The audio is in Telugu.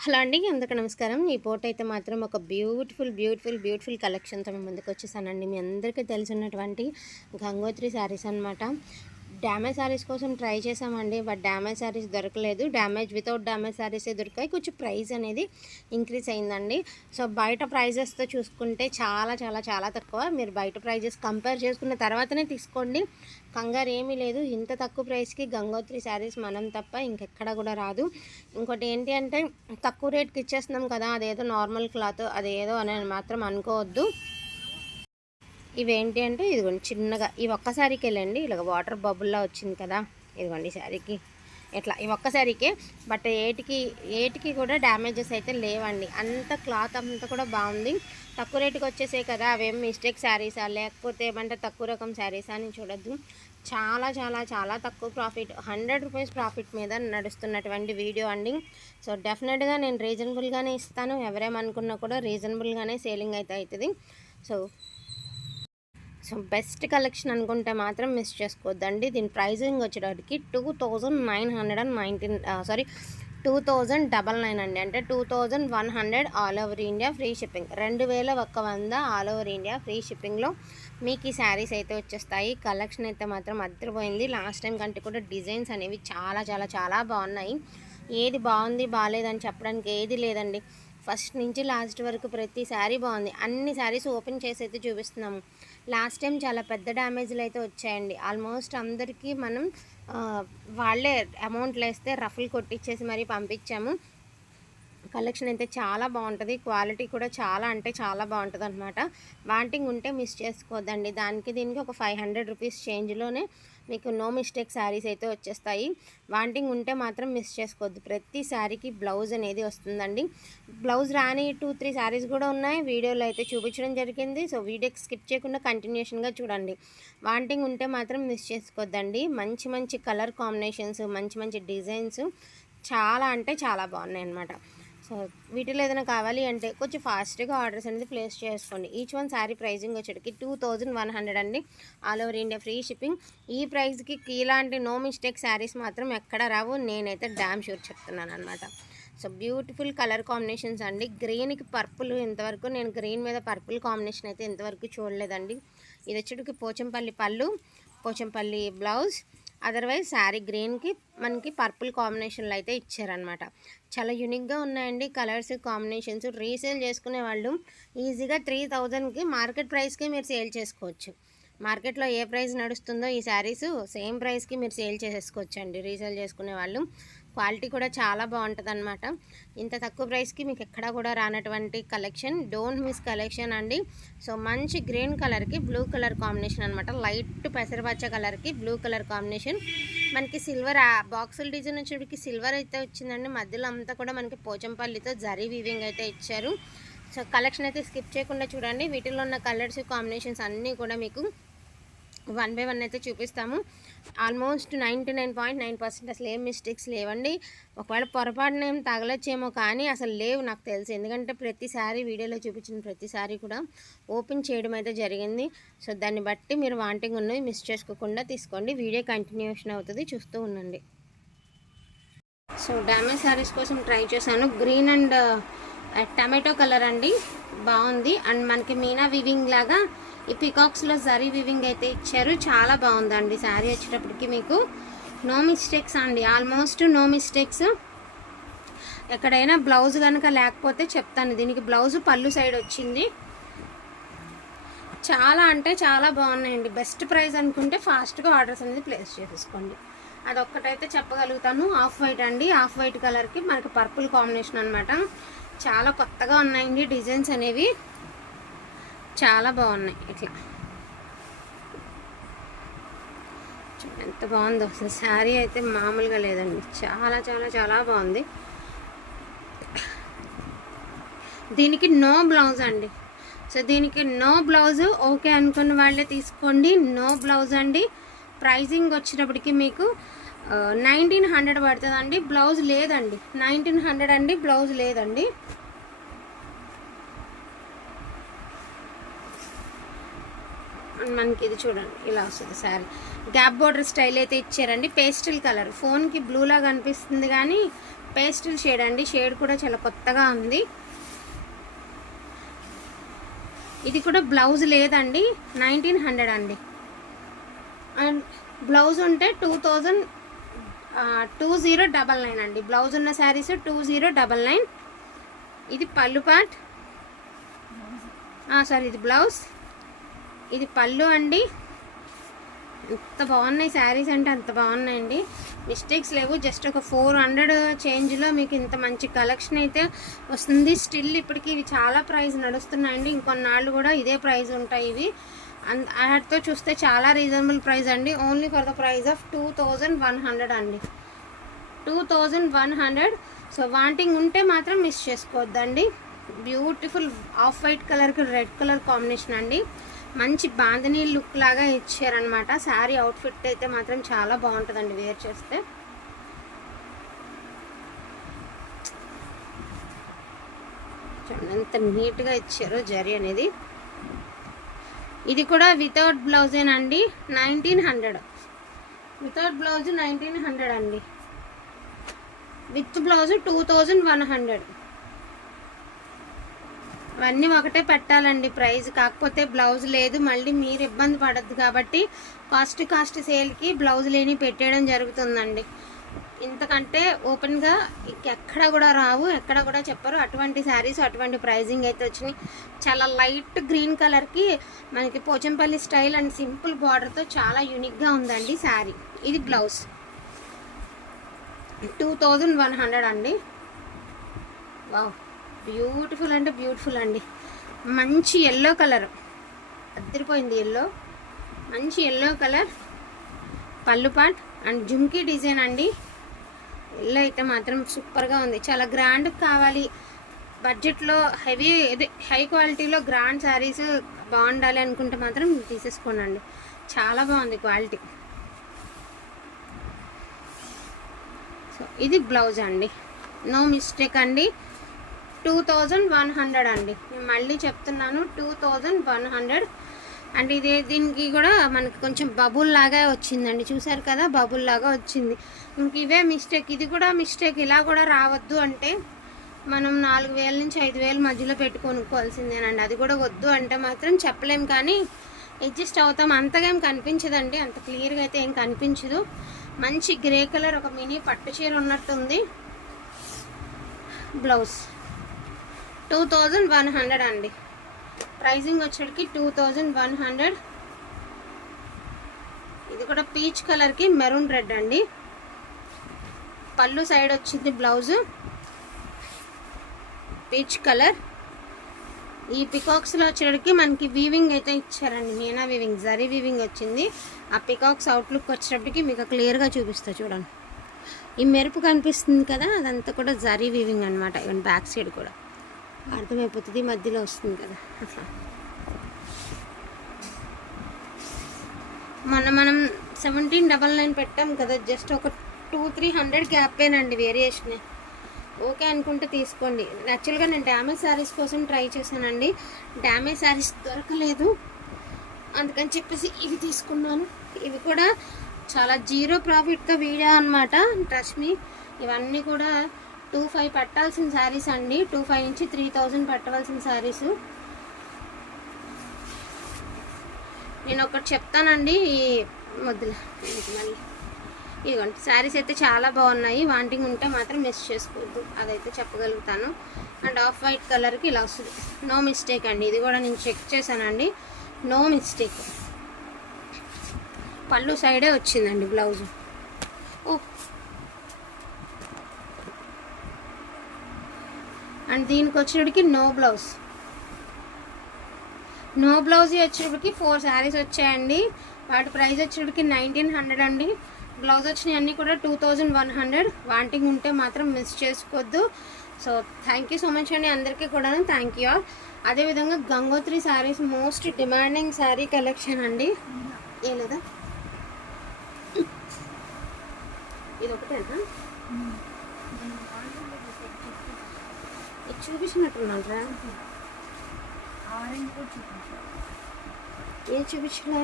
హలో అండి అందరికీ నమస్కారం. ఈ పూట అయితే మాత్రం ఒక బ్యూటిఫుల్ బ్యూటిఫుల్ బ్యూటిఫుల్ కలెక్షన్తో మేము ముందుకు వచ్చేసానండి మీ అందరికీ తెలిసినటువంటి గంగోత్రి శారీస్ అనమాట డ్యామేజ్ శారీస్ కోసం ట్రై చేసామండి బట్ డ్యామేజ్ శారీస్ దొరకలేదు. డ్యామేజ్ వితౌట్ డ్యామేజ్ శారీసే దొరికాయి. కొంచెం ప్రైస్ అనేది ఇంక్రీజ్ అయిందండి. సో బయట ప్రైజెస్తో చూసుకుంటే చాలా చాలా చాలా తక్కువ. మీరు బయట ప్రైజెస్ కంపేర్ చేసుకున్న తర్వాతనే తీసుకోండి. కంగారు ఏమీ లేదు. ఇంత తక్కువ ప్రైస్కి గంగోత్రి శారీస్ మనం తప్ప ఇంకెక్కడ కూడా రాదు. ఇంకోటి ఏంటి అంటే తక్కువ రేట్కి ఇచ్చేస్తున్నాం కదా అదేదో నార్మల్ క్లాత్ అదేదో అని మాత్రం అనుకోవద్దు. ఇవేంటి అంటే ఇదిగోండి చిన్నగా ఈ ఒక్కసారికి వెళ్ళండి ఇలాగ వాటర్ బబుల్లా వచ్చింది కదా ఇదిగోండి ఈ శారీకి. ఇట్లా ఇవి ఒక్కసారికే బట్ ఏటికి ఏటికి కూడా డ్యామేజెస్ అయితే లేవండి. అంత క్లాత్ అంతా కూడా బాగుంది. తక్కువ రేటుకి వచ్చేసే కదా అవేం మిస్టేక్ శారీసా? లేకపోతే ఏమంటే తక్కువ రకం శారీసా అని చూడద్దు. చాలా చాలా చాలా తక్కువ ప్రాఫిట్ హండ్రెడ్ రూపీస్ ప్రాఫిట్ మీద నడుస్తున్నటువంటి వీడియో అండి. సో డెఫినెట్గా నేను రీజనబుల్గానే ఇస్తాను. ఎవరేమనుకున్నా కూడా రీజనబుల్గానే సేలింగ్ అయితే అవుతుంది. సో సో బెస్ట్ కలెక్షన్ అనుకుంటే మాత్రం మిస్ చేసుకోవద్దండి. దీని ప్రైజింగ్ వచ్చేటప్పటికి two thousand nine hundred and nineteen sorry two thousand double nine అండి. అంటే two thousand one hundred all over India free shipping. రెండు వేల ఒక్క వంద ఆల్ ఓవర్ ఇండియా ఫ్రీ షిప్పింగ్లో మీకు ఈ శారీస్ అయితే వచ్చేస్తాయి. కలెక్షన్ అయితే మాత్రం అద్దరిపోయింది. లాస్ట్ టైం కంటే కూడా డిజైన్స్ అనేవి చాలా చాలా చాలా బాగున్నాయి. ఏది బాగుంది బాగాలేదని చెప్పడానికి ఏది లేదండి. ఫస్ట్ నుంచి లాస్ట్ వరకు ప్రతి శారీ బాగుంది. అన్ని శారీస్ ఓపెన్ చేసి అయితే చూపిస్తున్నాము. లాస్ట్ టైం చాలా పెద్ద డ్యామేజ్లు అయితే వచ్చాయండి. ఆల్మోస్ట్ అందరికీ మనం వాళ్ళే అమౌంట్లు వేస్తే రఫుల్ కొట్టించేసి మరీ పంపించాము. కలెక్షన్ అయితే చాలా బాగుంటుంది. క్వాలిటీ కూడా చాలా అంటే చాలా బాగుంటుంది అనమాట వాంటింగ్ ఉంటే మిస్ చేసుకోవద్దండి. దానికి దీనికి ఒక ఫైవ్ హండ్రెడ్ రూపీస్ చేంజ్లోనే మీకు నో మిస్టేక్ శారీస్ అయితే వచ్చేస్తాయి. వాంటింగ్ ఉంటే మాత్రం మిస్ చేసుకోవద్దు. ప్రతి శారీకి బ్లౌజ్ అనేది వస్తుందండి. బ్లౌజ్ రాని టూ త్రీ శారీస్ కూడా ఉన్నాయి. వీడియోలో అయితే చూపించడం జరిగింది. సో వీడియోకి స్కిప్ చేయకుండా కంటిన్యూషన్గా చూడండి. వాంటింగ్ ఉంటే మాత్రం మిస్ చేసుకోవద్దండి. మంచి మంచి కలర్ కాంబినేషన్స్ మంచి మంచి డిజైన్స్ చాలా అంటే చాలా బాగున్నాయి అన్నమాట సో వీటిలో ఏదైనా కావాలి అంటే కొంచెం ఫాస్ట్గా ఆర్డర్స్ అనేది ప్లేస్ చేసుకోండి. ఈచ్ వన్ శారీ ప్రైజింగ్ వచ్చేటికి టూ థౌజండ్ వన్ హండ్రెడ్ అండి. All over India free shipping. ఈ ప్రైస్కి ఇలాంటి నో మిస్టేక్ శారీస్ మాత్రం ఎక్కడ రావు. నేనైతే డ్యామ్ షూర్ చెప్తున్నాను అనమాట సో బ్యూటిఫుల్ కలర్ కాంబినేషన్స్ అండి. గ్రీన్కి పర్పుల్ ఇంతవరకు నేను గ్రీన్ మీద పర్పుల్ కాంబినేషన్ అయితే ఇంతవరకు చూడలేదండి. ఇది వచ్చేటికి పోచంపల్లి పళ్ళు పోచంపల్లి బ్లౌజ్ అదర్వైజ్ శారీ గ్రీన్కి మనకి పర్పుల్ కాంబినేషన్లో అయితే ఇచ్చారనమాట చాలా యూనిక్గా ఉన్నాయండి కలర్స్ కాంబినేషన్స్ రీసేల్ చేసుకునే వాళ్ళు ఈజీగా త్రీ థౌజండ్కి మార్కెట్ ప్రైస్కి మీరు సేల్ చేసుకోవచ్చు. మార్కెట్లో ఏ ప్రైస్ నడుస్తుందో ఈ శారీస్ సేమ్ ప్రైస్కి మీరు సేల్ చేసుకోవచ్చండి. రీసేల్ చేసుకునే వాళ్ళు. క్వాలిటీ కూడా చాలా బాగుంటుంది అనమాట ఇంత తక్కువ ప్రైస్కి మీకు ఎక్కడా కూడా రానటువంటి కలెక్షన్. డోంట్ మిస్ కలెక్షన్ అండి. సో మంచి గ్రీన్ కలర్కి బ్లూ కలర్ కాంబినేషన్ అనమాట లైట్ పెసరపచ్చ కలర్కి బ్లూ కలర్ కాంబినేషన్. మనకి సిల్వర్ బాక్సుల డిజైన్ వచ్చేటికి సిల్వర్ అయితే వచ్చిందండి. మధ్యలో అంతా కూడా మనకి పోచంపల్లితో జరీ వీవింగ్ అయితే ఇచ్చారు. సో కలెక్షన్ అయితే స్కిప్ చేయకుండా చూడండి. వీటిలో ఉన్న కలర్స్ కాంబినేషన్స్ అన్నీ కూడా మీకు వన్ బై వన్ అయితే చూపిస్తాము. Almost ninety nine point nine percent అసలు ఏం మిస్టేక్స్ లేవండి. ఒకవేళ పొరపాటున ఏం తగలొచ్చేమో కానీ అసలు లేవు నాకు తెలుసు. ఎందుకంటే ప్రతిసారి వీడియోలో చూపించిన ప్రతిసారి కూడా ఓపెన్ చేయడం అయితే జరిగింది. సో దాన్ని బట్టి మీరు వాంటింగ్ ఉన్నవి మిస్ చేసుకోకుండా తీసుకోండి. వీడియో కంటిన్యూషన్ అవుతుంది. చూస్తూ ఉండండి. సో డ్యామేజ్ శారీస్ కోసం ట్రై చేశాను. గ్రీన్ అండ్ టమాటో కలర్ అండి. బాగుంది. అండ్ మనకి మీనా వివింగ్ లాగా ఈ పికాక్స్లో జరీ వివింగ్ అయితే ఇచ్చారు. చాలా బాగుందండి శారీ వచ్చేటప్పటికి మీకు. నో మిస్టేక్స్ అండి. Almost no mistakes. ఎక్కడైనా బ్లౌజ్ కనుక లేకపోతే చెప్తాను. దీనికి బ్లౌజ్ పళ్ళు సైడ్ వచ్చింది. చాలా అంటే చాలా బాగున్నాయండి. బెస్ట్ ప్రైస్ అనుకుంటే ఫాస్ట్గా ఆర్డర్స్ అనేది ప్లేస్ చేసేసుకోండి. అదొక్కటైతే చెప్పగలుగుతాను. ఆఫ్ వైట్ అండి. ఆఫ్ వైట్ కలర్కి మనకి పర్పుల్ కాంబినేషన్ అనమాట చాలా కొత్తగా ఉన్నాయండి డిజైన్స్ అనేవి. చాలా బాగున్నాయి ఇట్లా. ఎంత బాగుందో. అసలు శారీ అయితే మామూలుగా లేదండి. చాలా చాలా చాలా బాగుంది. దీనికి నో బ్లౌజ్ అండి. సో దీనికి నో బ్లౌజ్ ఓకే అనుకున్న వాళ్ళే తీసుకోండి. నో బ్లౌజ్ అండి. ప్రైజింగ్ వచ్చేటప్పటికి మీకు నైన్టీన్ హండ్రెడ్ పడుతుందండి. బ్లౌజ్ లేదండి. నైన్టీన్ హండ్రెడ్ అండి. బ్లౌజ్ లేదండి. మనకి ఇది చూడండి ఇలా వస్తుంది శారీ. గ్యాప్ బోర్డర్ స్టైల్ అయితే ఇచ్చారండి. పేస్టల్ కలర్ ఫోన్కి బ్లూలాగా అనిపిస్తుంది కానీ పేస్టల్ షేడ్ అండి. షేడ్ కూడా చాలా కొత్తగా ఉంది. ఇది కూడా బ్లౌజ్ లేదండి. నైన్టీన్ హండ్రెడ్ అండి. అండ్ బ్లౌజ్ ఉంటే two thousand two zero double nine అండి. బ్లౌజ్ ఉన్న saris two zero double nine ఇది పళ్ళు పాట్ సారీ ఇది బ్లౌజ్ ఇది పళ్ళు అండి. ఎంత బాగున్నాయి శారీస్ అంటే అంత బాగున్నాయండి. మిస్టేక్స్ లేవు. జస్ట్ ఒక ఫోర్ హండ్రెడ్ చేంజ్లో మీకు ఇంత మంచి కలెక్షన్ అయితే వస్తుంది. స్టిల్ ఇప్పటికి ఇవి చాలా ప్రైస్ నడుస్తున్నాయండి. ఇంకొన్నాళ్ళు కూడా ఇదే ప్రైస్ ఉంటాయి ఇవి. అండ్ వాటితో చూస్తే చాలా రీజనబుల్ ప్రైస్ అండి. Only for the price of two thousand one hundred అండి. Two thousand one hundred. So wanting ఉంటే మాత్రం మిస్ చేసుకోవద్దండి. బ్యూటిఫుల్ ఆఫ్ వైట్ కలర్కి రెడ్ కలర్ కాంబినేషన్ అండి. మంచి బాంధనీ లుక్ లాగా ఇచ్చారనమాట శారీ అవుట్ఫిట్ అయితే మాత్రం చాలా బాగుంటుందండి వేర్ చేస్తే. చూడండి ఎంత నీట్గా ఇచ్చారు జరీ అనేది. ఇది కూడా without బ్లౌజేనండి nineteen hundred without blouse nineteen hundred అండి. With blouse two thousand one hundred అవన్నీ ఒకటే పెట్టాలండి ప్రైజ్. కాకపోతే బ్లౌజ్ లేదు మళ్ళీ మీరు ఇబ్బంది పడద్దు కాబట్టి కాస్ట్ కాస్ట్ సేల్కి బ్లౌజ్ లేని పెట్టేయడం జరుగుతుందండి. ఇంతకంటే ఓపెన్గా ఎక్కడ కూడా రావు ఎక్కడ కూడా చెప్పరు. అటువంటి శారీస్ అటువంటి ప్రైజింగ్ అయితే వచ్చినాయి. చాలా లైట్ గ్రీన్ కలర్కి మనకి పోచంపల్లి స్టైల్ అండ్ సింపుల్ బార్డర్తో చాలా యూనిక్గా ఉందండి శారీ. ఇది blouse. Two thousand one hundred అండి. వావ్. బ్యూటిఫుల్ అంటే బ్యూటిఫుల్ అండి. మంచి ఎల్లో కలర్ అద్దరిపోయింది ఎల్లో మంచి ఎల్లో కలర్ పళ్ళు పాట్ అండ్ జుమ్కీ డిజైన్ అండి. ఎల్లో అయితే మాత్రం సూపర్గా ఉంది. చాలా గ్రాండ్ కావాలి. బడ్జెట్లో హెవీ ఇది హై క్వాలిటీలో గ్రాండ్ శారీస్ బాగుండాలి అనుకుంటే మాత్రం తీసేసుకోనండి. చాలా బాగుంది క్వాలిటీ. సో ఇది బ్లౌజ్ అండి. నో మిస్టేక్ అండి. టూ థౌజండ్ వన్ హండ్రెడ్ అండి. నేను మళ్ళీ చెప్తున్నాను two thousand one hundred. And ఇది దీనికి కూడా మనకి కొంచెం బబుల్ లాగా వచ్చిందండి. చూసారు కదా బబుల్ లాగా వచ్చింది. ఇంక ఇవే మిస్టేక్. ఇది కూడా మిస్టేక్. ఇలా కూడా రావద్దు అంటే మనం నాలుగు వేల నుంచి ఐదు వేల మధ్యలో పెట్టుకొనుక్కోవాల్సిందేనండి అది కూడా వద్దు అంటే మాత్రం చెప్పలేం కానీ అడ్జస్ట్ అవుతాం. అంతగా ఏం కనిపించదండి. అంత క్లియర్గా అయితే ఏం కనిపించదు. మంచి గ్రే కలర్ ఒక మినీ పట్టు చీర ఉన్నట్టుంది. Blouse. Two thousand one hundred అండి. ప్రైజింగ్ వచ్చేటికి టూ థౌజండ్ వన్ హండ్రెడ్. ఇది కూడా పీచ్ కలర్కి మెరూన్ రెడ్ అండి. పళ్ళు సైడ్ వచ్చింది బ్లౌజ్. Peach colour. ఈ పికాక్స్లో వచ్చేటికి మనకి వీవింగ్ అయితే ఇచ్చారండి. మీనా వీవింగ్ జరీ వీవింగ్ వచ్చింది. ఆ పికాక్స్ అవుట్లుక్ వచ్చేటప్పటికి మీకు క్లియర్గా చూపిస్తా చూడండి. ఈ మెరుపు కనిపిస్తుంది కదా అదంతా కూడా జరీ వీవింగ్ అనమాట ఈవెన్ బ్యాక్ సైడ్ కూడా. అర్థమైపోతుంది మధ్యలో వస్తుంది కదా. అట్లా. మొన్న మనం సెవెంటీన్ డబల్ నైన్ పెట్టాం కదా జస్ట్ ఒక టూ త్రీ హండ్రెడ్ గ్యాపేనండి వేరియేషన్ ఓకే అనుకుంటే తీసుకోండి. యాక్చువల్గా నేను డ్యామేజ్ శారీస్ కోసం ట్రై చేశానండి. డ్యామేజ్ శారీస్ దొరకలేదు. అందుకని చెప్పేసి ఇవి తీసుకున్నాను. ఇవి కూడా చాలా జీరో ప్రాఫిట్తో వీడియో అనమాట ట్రస్ట్ మీ ఇవన్నీ కూడా టూ ఫైవ్ పెట్టాల్సిన శారీస్ అండి. టూ ఫైవ్ నుంచి త్రీ థౌజండ్ పెట్టవలసిన శారీస్. నేను ఒకటి చెప్తానండి. ఈ మొదలు మళ్ళీ. ఇదిగోండి శారీస్ అయితే చాలా బాగున్నాయి. వాంటింగ్ ఉంటే మాత్రం మిస్ చేసుకోవద్దు. అదైతే చెప్పగలుగుతాను. అండ్ ఆఫ్ వైట్ కలర్కి ఇలా వస్తుంది. నో మిస్టేక్ అండి. ఇది కూడా నేను చెక్ చేశానండి. No mistake. పళ్ళు సైడే వచ్చిందండి బ్లౌజ్. అండ్ దీనికి వచ్చేటికి నో బ్లౌజ్ నో బ్లౌజ్ వచ్చేటికి ఫోర్ శారీస్ వచ్చాయండి. వాటి ప్రైస్ వచ్చేటికి నైన్టీన్ హండ్రెడ్ అండి. బ్లౌజ్ వచ్చినవన్నీ అన్నీ కూడా two thousand one hundred wanting ఉంటే మాత్రం మిస్ చేసుకోవద్దు. So thank you so much అండి అందరికీ కూడా థ్యాంక్ యూ ఆల్ అదేవిధంగా Gangotri saris most demanding sari collection అండి. ఏ లేదా? ఇది ఒకటేనా? Hmm. ఇది చూపించినట్టున్నారా ఆరెంజ్ కూడా చూపించారు ఏం చూపించలే?